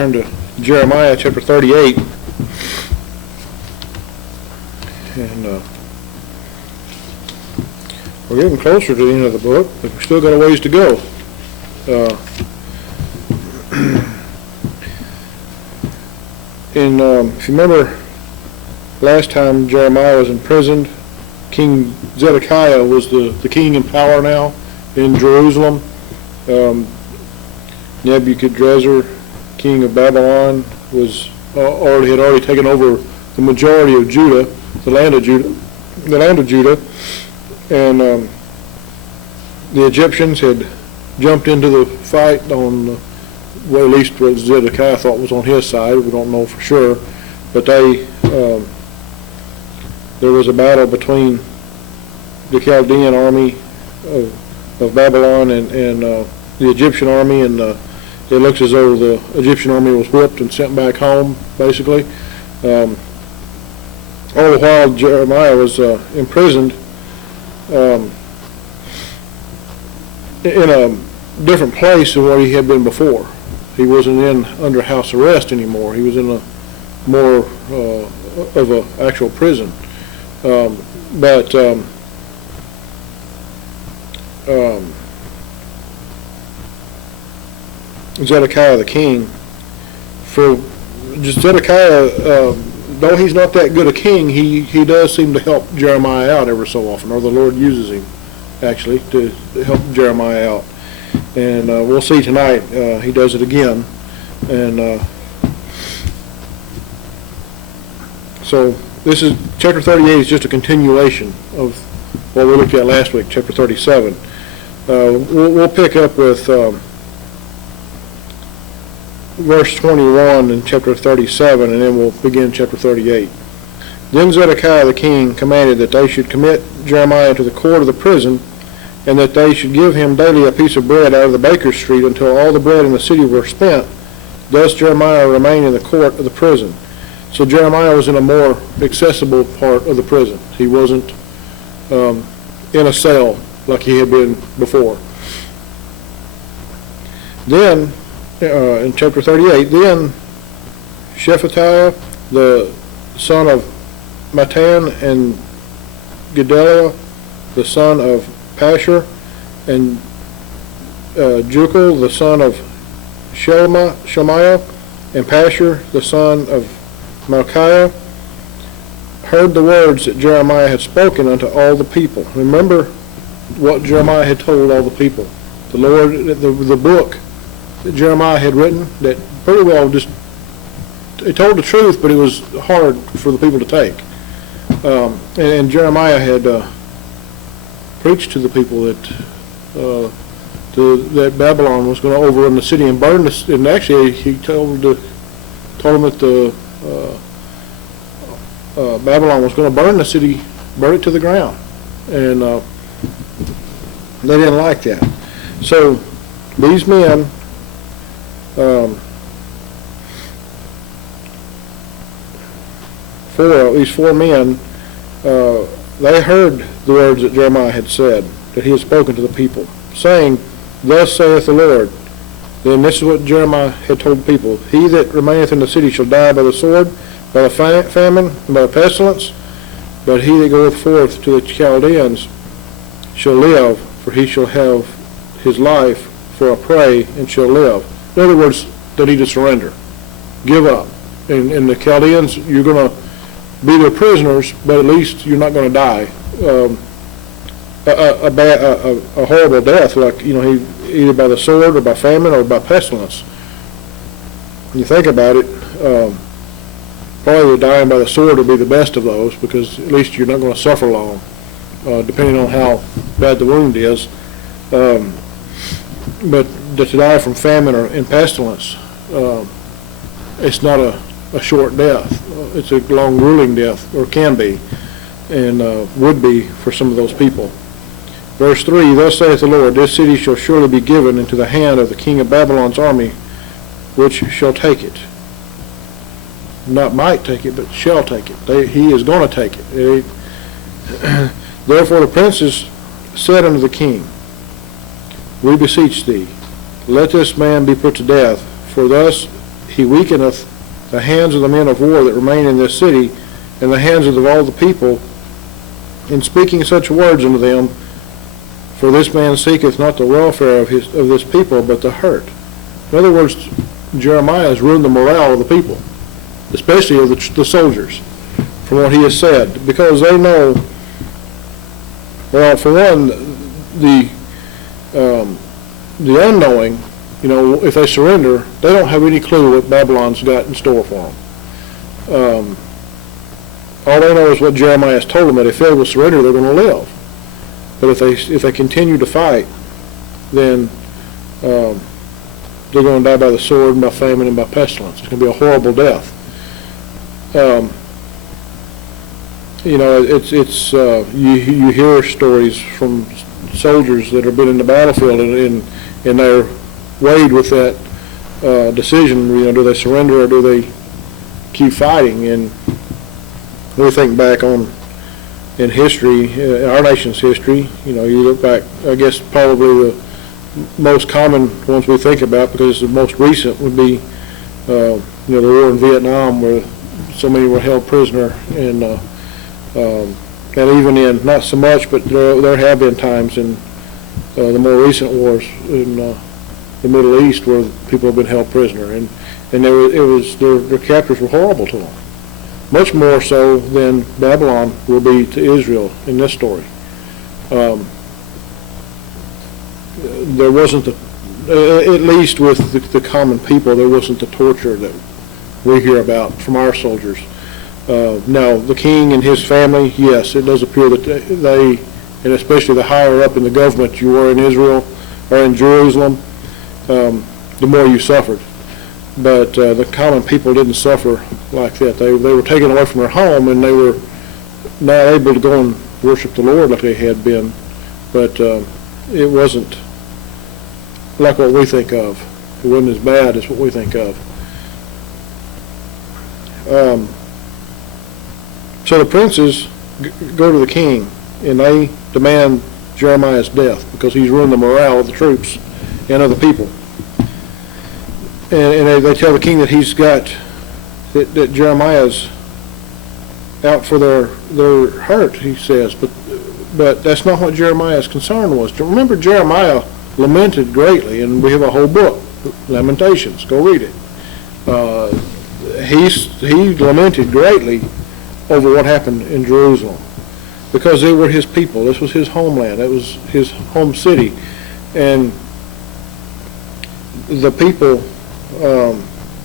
Turn to Jeremiah chapter 38. And we're getting closer to the end of the book, but we've still got a ways to go. If you remember, last time Jeremiah was imprisoned, King Zedekiah was the king in power now in Jerusalem. Nebuchadnezzar, king of Babylon, was had already taken over the majority of Judah, the land of Judah, and the Egyptians had jumped into the fight on, well, at least what Zedekiah thought was on his side. We don't know for sure, but there was a battle between the Chaldean army of Babylon and the Egyptian army, and it looks as though the Egyptian army was whipped and sent back home, basically. All the while Jeremiah was imprisoned in a different place than where he had been before. He wasn't under house arrest anymore. He was in a more of an actual prison. Zedekiah the king, Zedekiah, though he's not that good a king, he does seem to help Jeremiah out every so often, or the Lord uses him actually to help Jeremiah out. And we'll see tonight he does it again. And so this is chapter 38 is just a continuation of what we looked at last week, chapter 37. We'll pick up with verse 21 in chapter 37, and then we'll begin chapter 38. Then Zedekiah the king commanded that they should commit Jeremiah into the court of the prison, and that they should give him daily a piece of bread out of the baker's street until all the bread in the city were spent. Thus Jeremiah remained in the court of the prison. So Jeremiah was in a more accessible part of the prison. He wasn't in a cell like he had been before. Then, in chapter 38, then Shephatiah, the son of Matan, and Gedaliah, the son of Pashur, and Jucal, the son of Shemaiah, and Pashur, the son of Malchiah, heard the words that Jeremiah had spoken unto all the people. Remember what Jeremiah had told all the people. The Lord, the book that Jeremiah had written, that pretty well just, it told the truth, but it was hard for the people to take. And Jeremiah had preached to the people that Babylon was going to overrun the city and burn the city. And actually, he told them that Babylon was going to burn the city, burn it to the ground, and they didn't like that. So these men, these four men, they heard the words that Jeremiah had said, that he had spoken to the people, saying, "Thus saith the Lord." Then this is what Jeremiah had told the people: "He that remaineth in the city shall die by the sword, by the famine, and by the pestilence. But he that goeth forth to the Chaldeans shall live, for he shall have his life for a prey, and shall live." In other words, they need to surrender, give up. In the Chaldeans, you're going to be their prisoners, but at least you're not going to die a horrible death, like either by the sword or by famine or by pestilence. When you think about it, probably dying by the sword would be the best of those, because at least you're not going to suffer long, depending on how bad the wound is. But to die from famine or in pestilence, it's not a short death. It's a long, grueling death, or can be, and would be for some of those people. Verse 3, "Thus saith the Lord, this city shall surely be given into the hand of the king of Babylon's army, which shall take it." Not might take it, but shall take it. He is going to take it. Therefore the princes said unto the king, "We beseech thee, let this man be put to death, for thus he weakeneth the hands of the men of war that remain in this city, and the hands of all the people, in speaking such words unto them. For this man seeketh not the welfare of this people, but the hurt. In other words, Jeremiah has ruined the morale of the people, especially of the soldiers, from what he has said, because they know. Well, for one, the unknowing, if they surrender, they don't have any clue what Babylon's got in store for them. All they know is what Jeremiah has told them, that if they will surrender, they're going to live. But if they continue to fight, then they're going to die by the sword and by famine and by pestilence. It's going to be a horrible death. You hear stories from soldiers that have been in the battlefield and they're weighed with that decision. Do they surrender or do they keep fighting? And we think back in history, our nation's history. You look back. I guess probably the most common ones we think about, because the most recent would be the war in Vietnam, where so many were held prisoner, and even in, not so much, but there have been times in the more recent wars in the Middle East where people have been held prisoner, and their captors were horrible to them, much more so than Babylon will be to Israel in this story. There wasn't at least with the common people, there wasn't the torture that we hear about from our soldiers. Now, the king and his family, yes, it does appear that they, and especially the higher up in the government you were in Israel or in Jerusalem, the more you suffered. But the common people didn't suffer like that. They were taken away from their home, and they were not able to go and worship the Lord like they had been. But it wasn't like what we think of. It wasn't as bad as what we think of. So the princes go to the king, and they demand Jeremiah's death because he's ruined the morale of the troops and of the people. And they tell the king that that Jeremiah's out for their hurt, he says. But that's not what Jeremiah's concern was. Remember, Jeremiah lamented greatly, and we have a whole book, Lamentations. Go read it. He lamented greatly over what happened in Jerusalem, because they were his people. This was his homeland. It was his home city, and the people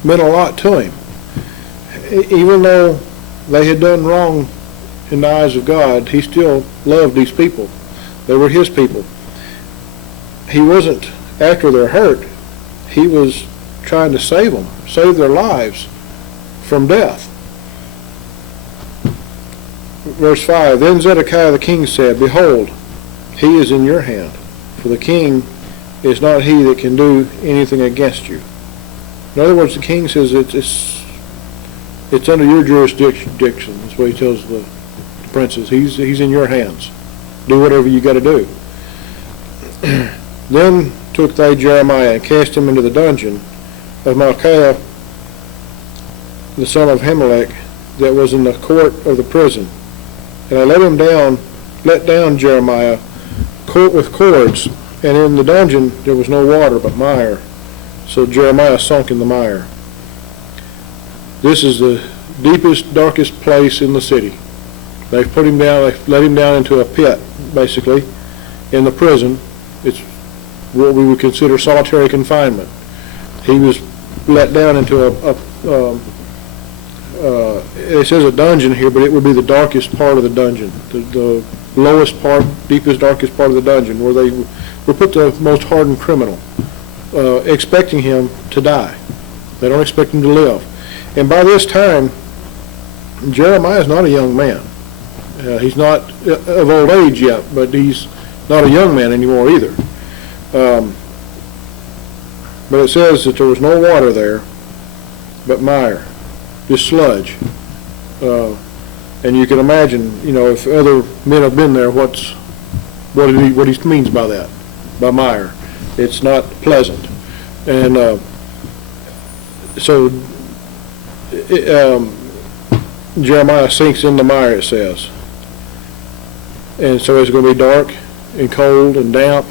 meant a lot to him. Even though they had done wrong in the eyes of God, he still loved these people. They were his people. He wasn't after their hurt. He was trying to save them, save their lives from death. Verse 5, Then Zedekiah the king said, Behold, he is in your hand, for the king is not he that can do anything against you. In other words, the king says it's under your jurisdiction. That's what he tells the princes. He's in your hands. Do whatever you got to do. Then took they Jeremiah and cast him into the dungeon of Micaiah the son of Himelech, that was in the court of the prison. And I let down Jeremiah with cords, and in the dungeon there was no water but mire. So Jeremiah sunk in the mire. This is the deepest, darkest place in the city. They've put him down, they've let him down into a pit, basically, in the prison. It's what we would consider solitary confinement. He was let down into it says a dungeon here, but it would be the darkest part of the dungeon, the lowest part, deepest, darkest part of the dungeon, where they would put the most hardened criminal, expecting him to die. They don't expect him to live. And by this time, Jeremiah is not a young man. He's not of old age yet, but he's not a young man anymore either. But it says that there was no water there but mire, just sludge. And you can imagine, if other men have been there, what he means by that, by mire. It's not pleasant. And so Jeremiah sinks in the mire, it says. And so it's going to be dark and cold and damp,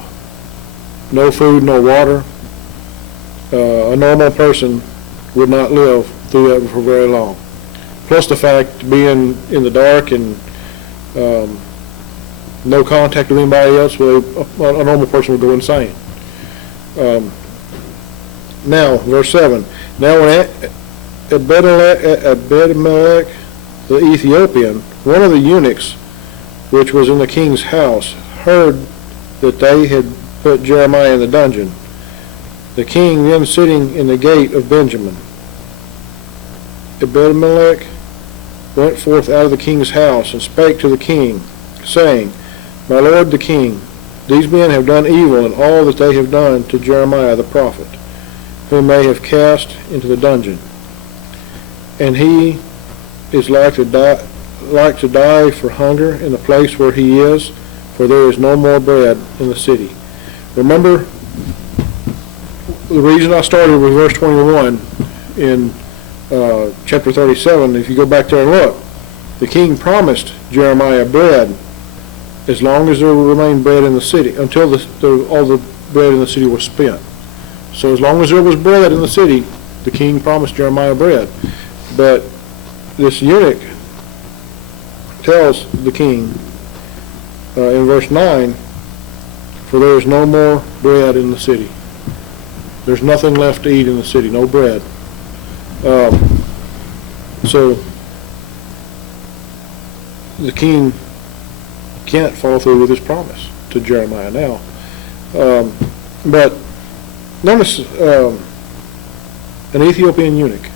no food, no water. A normal person would not live through that for very long. Plus the fact being in the dark and no contact with anybody else, well, a normal person would go insane. Now, verse 7. Now when Abimelech the Ethiopian, one of the eunuchs which was in the king's house, heard that they had put Jeremiah in the dungeon, the king then sitting in the gate of Benjamin, Abimelech went forth out of the king's house and spake to the king, saying, My lord the king, these men have done evil in all that they have done to Jeremiah the prophet, whom they have cast into the dungeon. And he is like to die for hunger in the place where he is, for there is no more bread in the city. Remember, the reason I started with verse 21 in chapter 37, if you go back there and look, the king promised Jeremiah bread as long as there remained bread in the city, until all the bread in the city was spent. So as long as there was bread in the city, the king promised Jeremiah bread. But this eunuch tells the king in verse 9, for there is no more bread in the city. There's nothing left to eat in the city, no bread. So the king can't follow through with his promise to Jeremiah now. But notice an Ethiopian eunuch.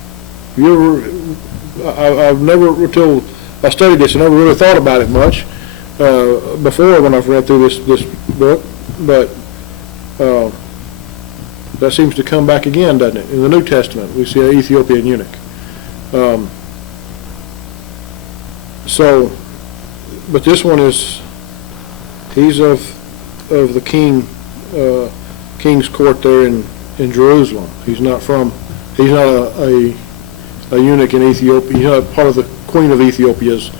I've never, until I studied this, I never really thought about it much before when I've read through this book, but that seems to come back again, doesn't it? In the New Testament, we see an Ethiopian eunuch. But this one he's of the king's court there in Jerusalem. He's not a eunuch in Ethiopia. He's not part of the Queen of Ethiopia's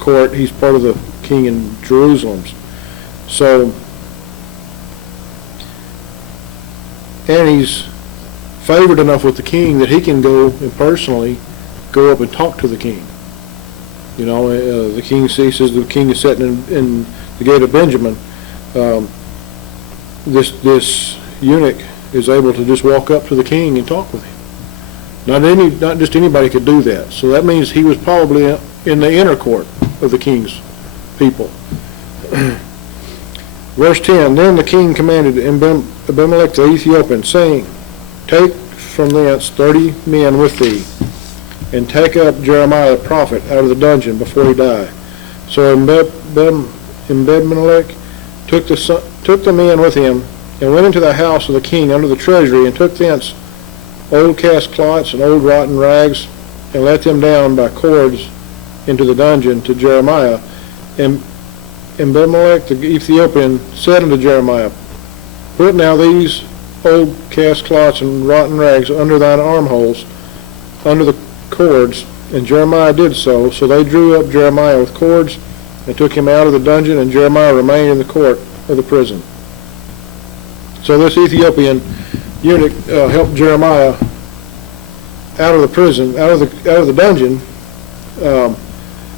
court. He's part of the king in Jerusalem's. So, and he's favored enough with the king that he can go and personally go up and talk to the king. You know, the king says the king is sitting in the gate of Benjamin. This eunuch is able to just walk up to the king and talk with him. Not just anybody could do that. So that means he was probably in the inner court of the king's people. Verse 10, Then the king commanded Abimelech the Ethiopian, saying, Take from thence 30 men with thee, and take up Jeremiah the prophet out of the dungeon before he die. So Abimelech took the men with him, and went into the house of the king under the treasury, and took thence old cast cloths and old rotten rags, and let them down by cords into the dungeon to Jeremiah. And Abimelech the Ethiopian said unto Jeremiah, Put now these old cast cloths and rotten rags under thine armholes, under the cords. And Jeremiah did so. So they drew up Jeremiah with cords, and took him out of the dungeon, and Jeremiah remained in the court of the prison. So this Ethiopian eunuch helped Jeremiah out of the prison, out of the dungeon.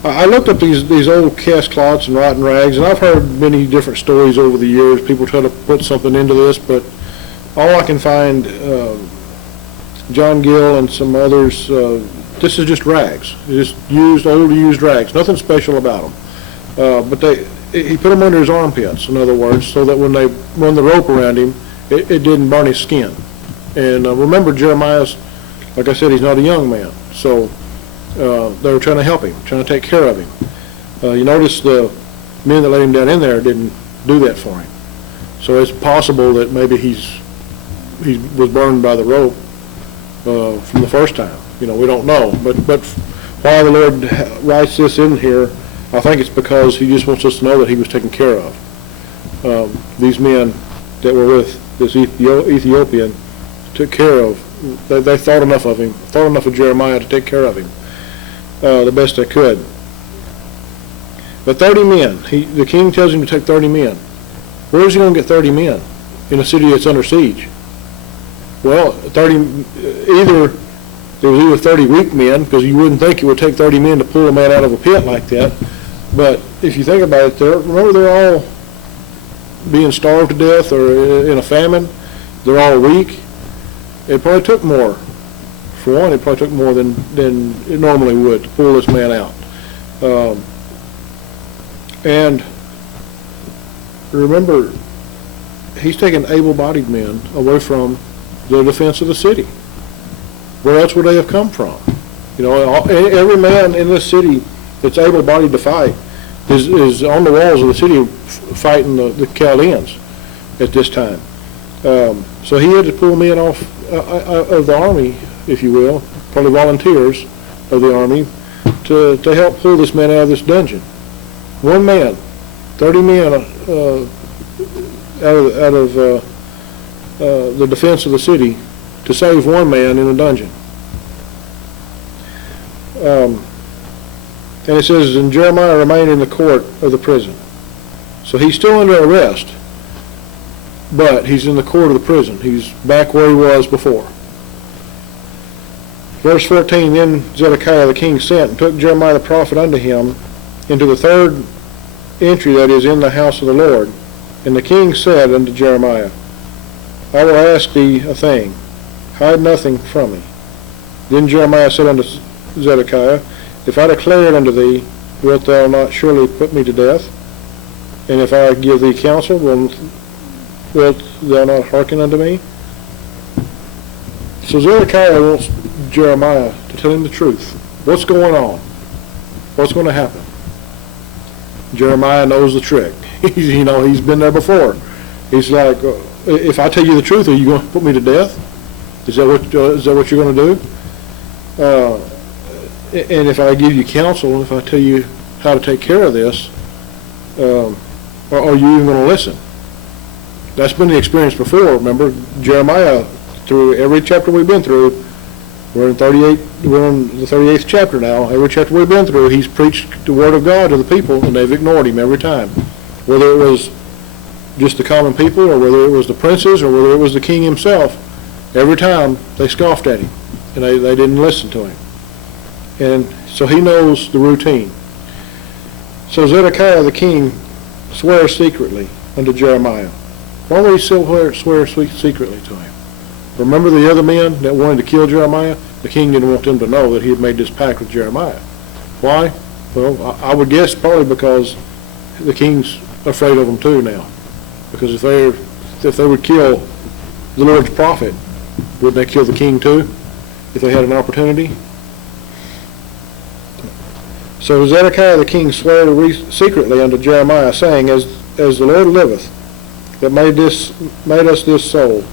I looked up these old cast cloths and rotten rags, and I've heard many different stories over the years. People try to put something into this, but all I can find, John Gill and some others, this is just rags. It's just old used rags. Nothing special about them. But he put them under his armpits, in other words, so that when they run the rope around him, it didn't burn his skin. And remember, Jeremiah's, like I said, he's not a young man. So they were trying to help him, trying to take care of him. You notice the men that let him down in there didn't do that for him. So it's possible that maybe he was burned by the rope from the first time. You know, we don't know. But why the Lord writes this in here, I think it's because he just wants us to know that he was taken care of. These men that were with this Ethiopian took care of they thought enough of him, thought enough of Jeremiah to take care of him the best they could. But 30 men, the king tells him to take 30 men. Where is he going to get 30 men in a city that's under siege? Well, either there was either 30 weak men, because you wouldn't think it would take 30 men to pull a man out of a pit like that. But if you think about it, remember they're all being starved to death or in a famine. They're all weak. It probably took more. For one, it probably took more than it normally would to pull this man out. And remember, he's taking able-bodied men away from the defense of the city. Where else would they have come from? You know, every man in this city that's able-bodied to fight is on the walls of the city fighting the Chaldeans at this time. So he had to pull men off of the army, if you will, probably volunteers of the army, to help pull this man out of this dungeon. One man, 30 men out of the defense of the city to save one man in a dungeon. And it says, and Jeremiah remained in the court of the prison. So he's still under arrest, but he's in the court of the prison. He's back where he was before. Verse 14, then Zedekiah the king sent and took Jeremiah the prophet unto him into the third entry that is in the house of the Lord. And the king said unto Jeremiah, I will ask thee a thing, hide nothing from me. Then Jeremiah said unto Zedekiah, if I declare it unto thee, wilt thou not surely put me to death? And if I give thee counsel, wilt thou not hearken unto me? So Zedekiah wants Jeremiah to tell him the truth. What's going on? What's going to happen? Jeremiah knows the trick. He's been there before. He's like, if I tell you the truth, are you going to put me to death? Is that what you're going to do? And if I give you counsel, if I tell you how to take care of this, are you even going to listen? That's been the experience before. Remember, Jeremiah, through every chapter we've been through, we're in the 38th chapter now. Every chapter we've been through, he's preached the word of God to the people, and they've ignored him every time. Whether it was just the common people, or whether it was the princes, or whether it was the king himself, every time they scoffed at him, and they didn't listen to him. And so he knows the routine. So Zedekiah the king swears secretly unto Jeremiah. Why would he swear secretly to him? Remember the other men that wanted to kill Jeremiah? The king didn't want them to know that he had made this pact with Jeremiah. Why? Well, I would guess probably because the king's afraid of them too now. Because if they would kill the Lord's prophet, wouldn't they kill the king too if they had an opportunity? So Zedekiah the king swore secretly unto Jeremiah, saying, As the Lord liveth, that made us this soul,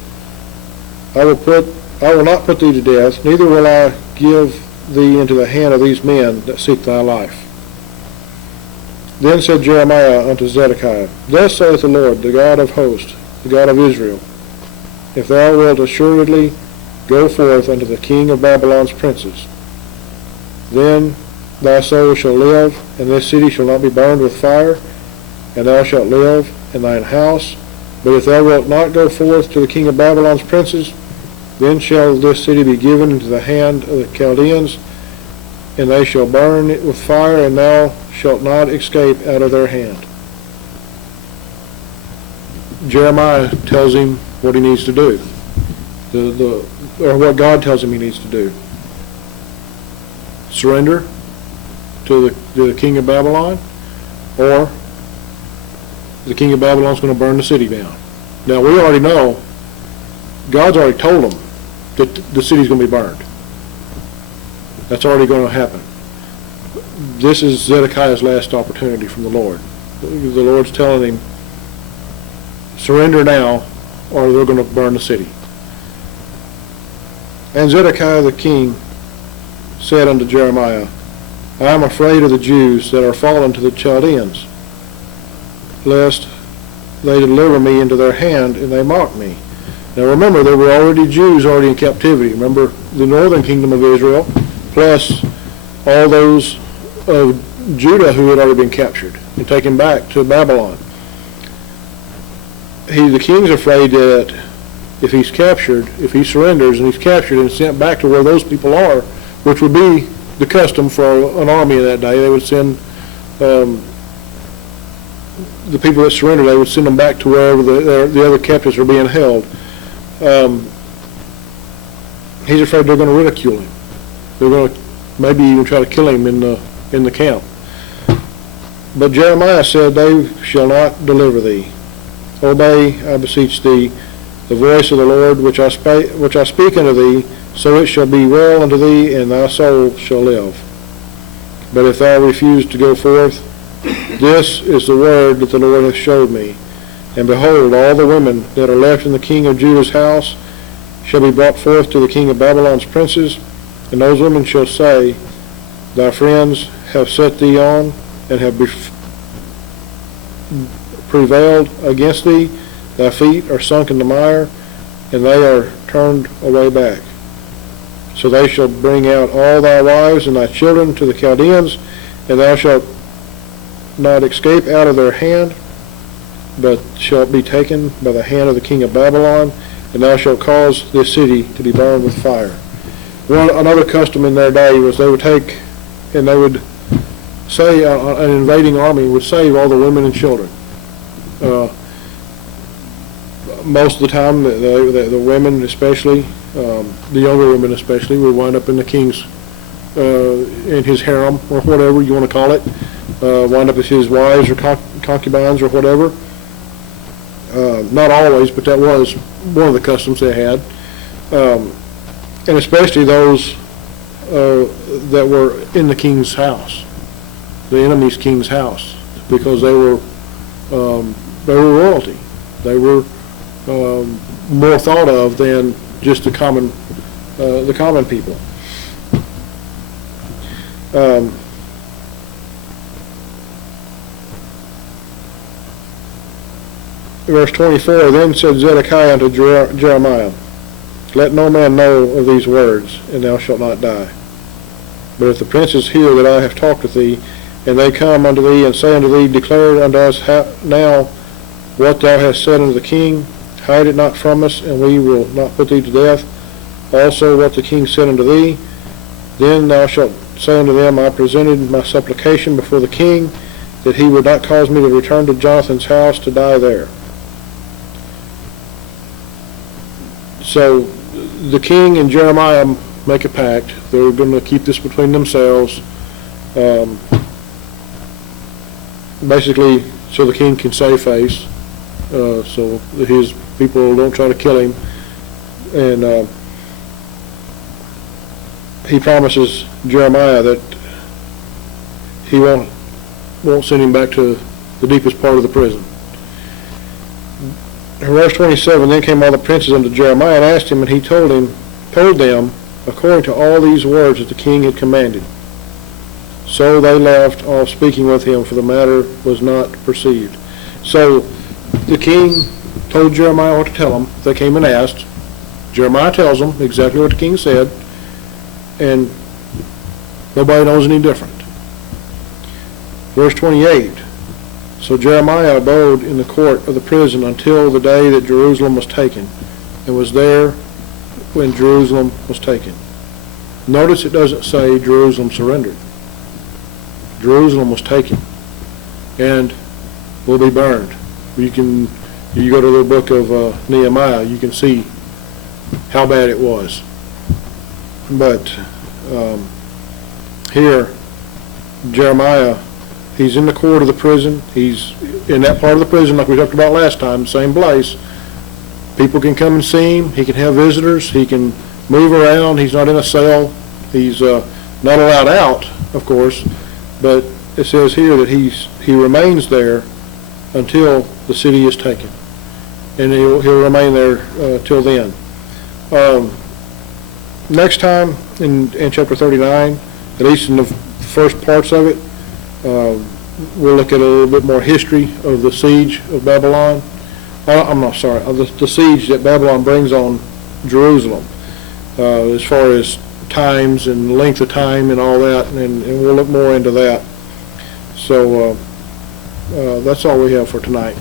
I will not put thee to death, neither will I give thee into the hand of these men that seek thy life. Then said Jeremiah unto Zedekiah, Thus saith the Lord, the God of hosts, the God of Israel, If thou wilt assuredly go forth unto the king of Babylon's princes, then thy soul shall live, and this city shall not be burned with fire, and thou shalt live in thine house. But if thou wilt not go forth to the king of Babylon's princes, then shall this city be given into the hand of the Chaldeans, and they shall burn it with fire, and thou shalt not escape out of their hand. Jeremiah tells him what he needs to do, or what God tells him he needs to do. Surrender to the king of Babylon, or the king of Babylon's going to burn the city down. Now, we already know, God's already told them that the city's going to be burned. That's already going to happen. This is Zedekiah's last opportunity from the Lord. The Lord's telling him, surrender now, or they're going to burn the city. And Zedekiah the king said unto Jeremiah, I am afraid of the Jews that are fallen to the Chaldeans, lest they deliver me into their hand, and they mock me. Now remember, there were already Jews already in captivity. Remember the northern kingdom of Israel, plus all those of Judah who had already been captured and taken back to Babylon. The king's afraid that if he's captured, if he surrenders and he's captured and sent back to where those people are, which would be the custom for an army in that day, they would send the people that surrendered, they would send them back to wherever the other captives are being held. He's afraid they're going to ridicule him. They're going to maybe even try to kill him in the camp. But Jeremiah said, "They shall not deliver thee. Obey, I beseech thee, the voice of the Lord, which I speak unto thee, so it shall be well unto thee, and thy soul shall live. But if thou refuse to go forth, this is the word that the Lord hath showed me. And behold, all the women that are left in the king of Judah's house shall be brought forth to the king of Babylon's princes, and those women shall say, Thy friends have set thee on, and have prevailed against thee. Thy feet are sunk in the mire, and they are turned away back. So they shall bring out all thy wives and thy children to the Chaldeans, and thou shalt not escape out of their hand, but shalt be taken by the hand of the king of Babylon, and thou shalt cause this city to be burned with fire." Another custom in their day was they would take, and they would say, an invading army would save all the women and children. Most of the time, the women especially, the younger women especially, would wind up in the king's, in his harem, or whatever you want to call it, wind up as his wives or concubines or whatever. Not always, but that was one of the customs they had. And especially those that were in the king's house, the enemy's king's house, because they were royalty. They were more thought of than just the common people. Verse 24, Then said Zedekiah unto Jeremiah, Let no man know of these words, and thou shalt not die. But if the princes hear that I have talked with thee, and they come unto thee, and say unto thee, Declare unto us now what thou hast said unto the king, hide it not from us, and we will not put thee to death. Also what the king said unto thee, then thou shalt say unto them, I presented my supplication before the king, that he would not cause me to return to Jonathan's house to die there. So the king and Jeremiah make a pact. They're going to keep this between themselves, basically so the king can save face, so that his people don't try to kill him. And he promises Jeremiah that he won't send him back to the deepest part of the prison. In verse 27, Then came all the princes unto Jeremiah and asked him, and he told them according to all these words that the king had commanded. So they left off speaking with him, for the matter was not perceived. So the king told Jeremiah what to tell them. They came and asked. Jeremiah tells them exactly what the king said, and nobody knows any different. Verse 28, So Jeremiah abode in the court of the prison until the day that Jerusalem was taken, and was there when Jerusalem was taken. Notice it doesn't say Jerusalem surrendered. Jerusalem was taken and will be burned. You go to the book of Nehemiah, you can see how bad it was. But here, Jeremiah, he's in the court of the prison. He's in that part of the prison like we talked about last time, same place. People can come and see him. He can have visitors. He can move around. He's not in a cell. He's not allowed out, of course, but it says here that he remains there until the city is taken, and he'll remain there till then. Next time in chapter 39, at least in the first parts of it, we'll look at a little bit more history of the siege of Babylon. I'm not sorry, the siege that Babylon brings on Jerusalem, as far as times and length of time and all that, and we'll look more into that. So that's all we have for tonight.